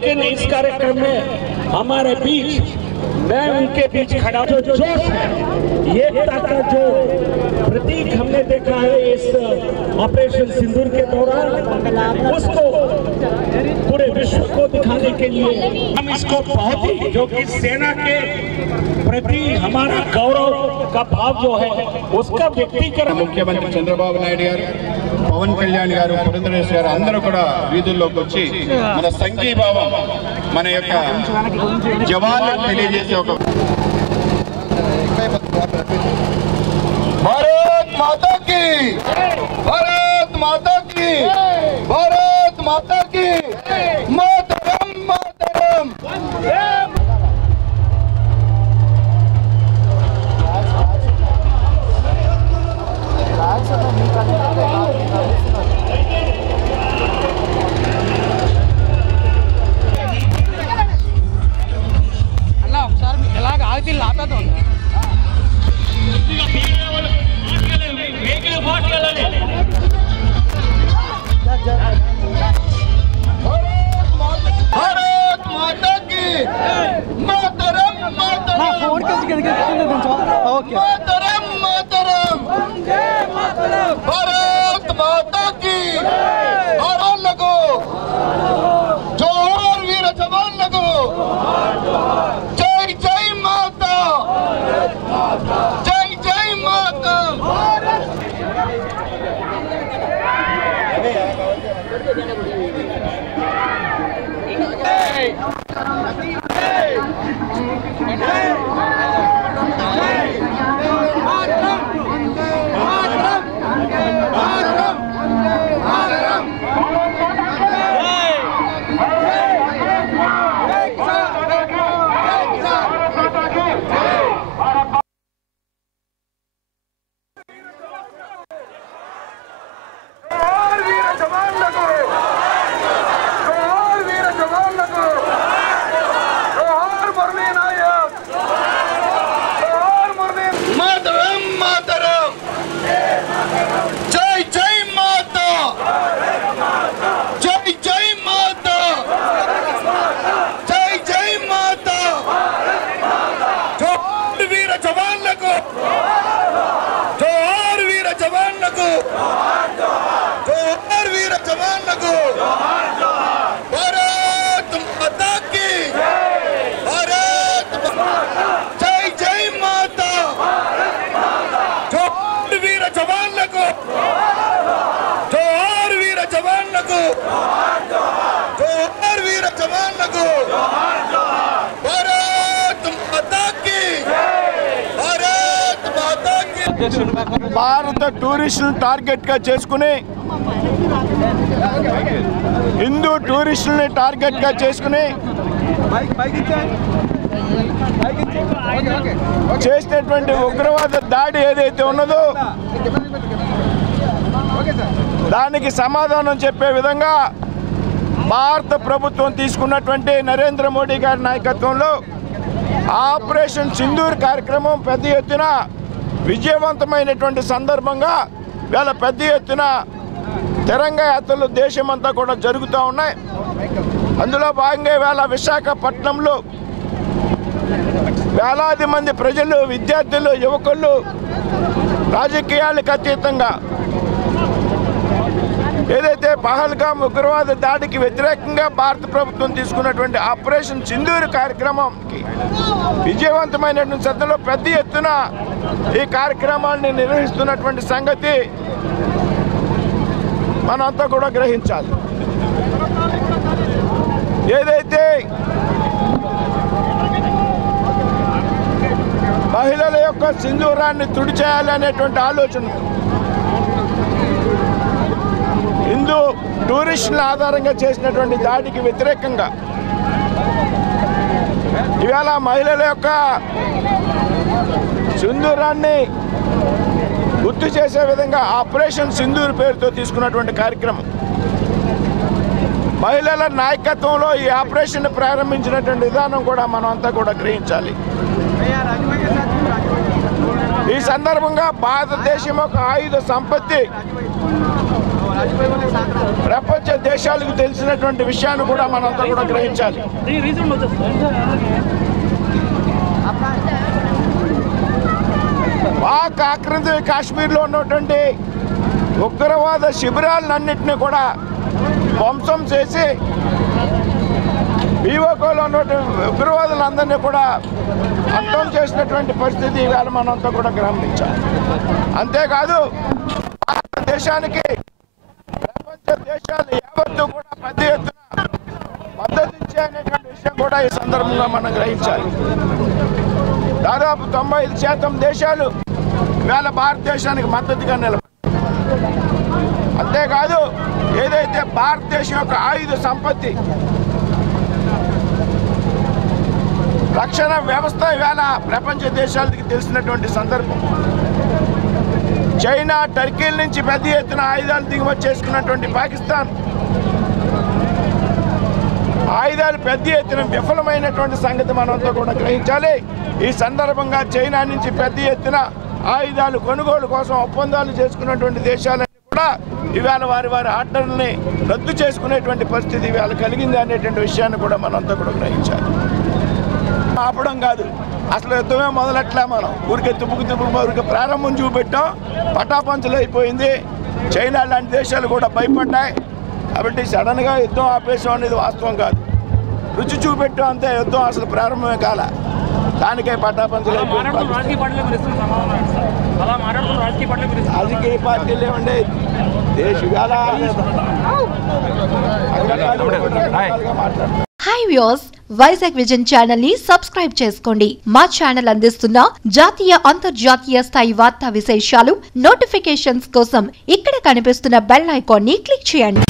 लेकिन इस कार्यक्रम में हमारे बीच मैं उनके बीच खड़ा जो जोश है, एकता का जो प्रतीक हमने देखा है इस ऑपरेशन सिंदूर के दौरान, उसको पूरे विश्व को दिखाने के लिए हम इसको बहुत ही जो कि सेना के प्रति हमारा गौरव का भाव जो है उसका व्यक्तीकरण मुख्यमंत्री चंद्रबाबु नायडू गारू, पवन कल्याण गारू, पुरंदरेश गारू अंदरू కూడా వీధుల్లోకి వచ్చి మన సంఘీభావం మన యొక్క జవాన్లకు తెలియజేసే ఒక భారత్ మాతా కీ, భారత్ మాతా కీ, భారత్ మాతా కీ, మాతరం మాతరం. భారత టూరిస్టులను టార్గెట్ గా చేసుకుని, హిందూ టూరిస్టులని టార్గెట్ గా చేసుకుని చేసినటువంటి ఉగ్రవాద దాడి ఏదైతే ఉన్నదో దానికి సమాధానం చెప్పే విధంగా భారత ప్రభుత్వం తీసుకున్నటువంటి నరేంద్ర మోడీ గారి నాయకత్వంలో ఆపరేషన్ సింధూర్ కార్యక్రమం పెద్ద ఎత్తున విజయవంతమైనటువంటి సందర్భంగా వేళ పెద్ద ఎత్తున తిరంగా యాత్రలు దేశమంతా కూడా జరుగుతూ ఉన్నాయి. అందులో భాగంగా వేళ విశాఖపట్నంలో వేలాది మంది ప్రజలు, విద్యార్థులు, యువకులు రాజకీయాలకు అతీతంగా ఏదైతే పహల్గామ్ ఉగ్రవాద దాడికి వ్యతిరేకంగా భారత ప్రభుత్వం తీసుకున్నటువంటి ఆపరేషన్ సింధూర్ కార్యక్రమంకి విజయవంతమైనటువంటి శ్రద్ధలో పెద్ద ఎత్తున ఈ కార్యక్రమాన్ని నిర్వహిస్తున్నటువంటి సంగతి మనంతా కూడా గ్రహించాలి. ఏదైతే మహిళల యొక్క సింధూరాన్ని తుడిచేయాలి అనేటువంటి ఆలోచన హిందూ టూరిస్టుల ఆధారంగా చేసినటువంటి దాడికి వ్యతిరేకంగా ఇవాళ మహిళల యొక్క సింధూరాన్ని గుర్తు చేసే విధంగా ఆపరేషన్ సింధూర్ పేరుతో తీసుకున్నటువంటి కార్యక్రమం, మహిళల నాయకత్వంలో ఈ ఆపరేషన్ ప్రారంభించినటువంటి విధానం కూడా మనం అంతా కూడా గ్రహించాలి. ఈ సందర్భంగా భారతదేశం యొక్క ఆయుధ సంపత్తి ప్రపంచ దేశాలకు తెలిసినటువంటి విషయాన్ని కూడా మనంతా కూడా గ్రహించాలి. పాక్ ఆక్రమిత కాశ్మీర్లో ఉన్నటువంటి ఉగ్రవాద శిబిరాలన్నింటినీ కూడా ధ్వంసం చేసి బీఓకోలో ఉన్నటువంటి ఉగ్రవాదులందరినీ కూడా అంతం చేసినటువంటి పరిస్థితి ఇవాళ మనంతా కూడా గమనించాలి. అంతేకాదు భారతదేశానికి ప్రపంచ దేశాలు యావత్తు కూడా పెద్ద ఎత్తున మద్దతు ఇచ్చేటువంటి విషయం కూడా ఈ సందర్భంగా మనం గ్రహించాలి. దాదాపు 95% దేశాలు ఇవాళ భారతదేశానికి మద్దతుగా నిలబడి, అంతేకాదు ఏదైతే భారతదేశం యొక్క ఆయుధ సంపత్తి రక్షణ వ్యవస్థ ఇవాళ ప్రపంచ దేశాలకి తెలిసినటువంటి సందర్భం. చైనా, టర్కీల నుంచి పెద్ద ఎత్తున ఆయుధాలు దిగుమతి చేసుకున్నటువంటి పాకిస్తాన్ ఆయుధాలు పెద్ద ఎత్తున విఫలమైనటువంటి సంగతి మనంతా కూడా గ్రహించాలి. ఈ సందర్భంగా చైనా నుంచి పెద్ద ఎత్తున ఆయుధాలు కొనుగోలు కోసం ఒప్పందాలు చేసుకున్నటువంటి దేశాలన్నీ కూడా ఇవాళ వారి ఆర్డర్ని రద్దు చేసుకునేటువంటి పరిస్థితి ఇవాళ కలిగింది అనేటువంటి విషయాన్ని కూడా మనంతా కూడా గ్రహించాలి. ఆపడం కాదు, అసలు యుద్ధమే మొదలెట్లా. మనం ఊరికే ఊరికి ప్రారంభం చూపెట్టాం, పటాపంచలు అయిపోయింది. చైనా లాంటి దేశాలు కూడా భయపడ్డాయి. కాబట్టి సడన్గా యుద్ధం ఆపేసాం అనేది వాస్తవం కాదు. రుచి చూపెట్టాం అంతే, యుద్ధం అసలు ప్రారంభమే కాల, దానికే పటాపంచలు అయిపోయింది. రాజకీయ పార్టీలు ఏమండి దేశ మాట్లాడతారు. Hi viewers, Vizag vision channel ని సబ్స్క్రైబ్ చేసుకోండి. మా ఛానల్ అందిస్తున్న జాతీయ అంతర్జాతీయ స్థాయి వార్తా విశేషాలు నోటిఫికేషన్స్ కోసం ఇక్కడ కనిపిస్తున్న బెల్ ఐకాన్ ని క్లిక్ చేయండి.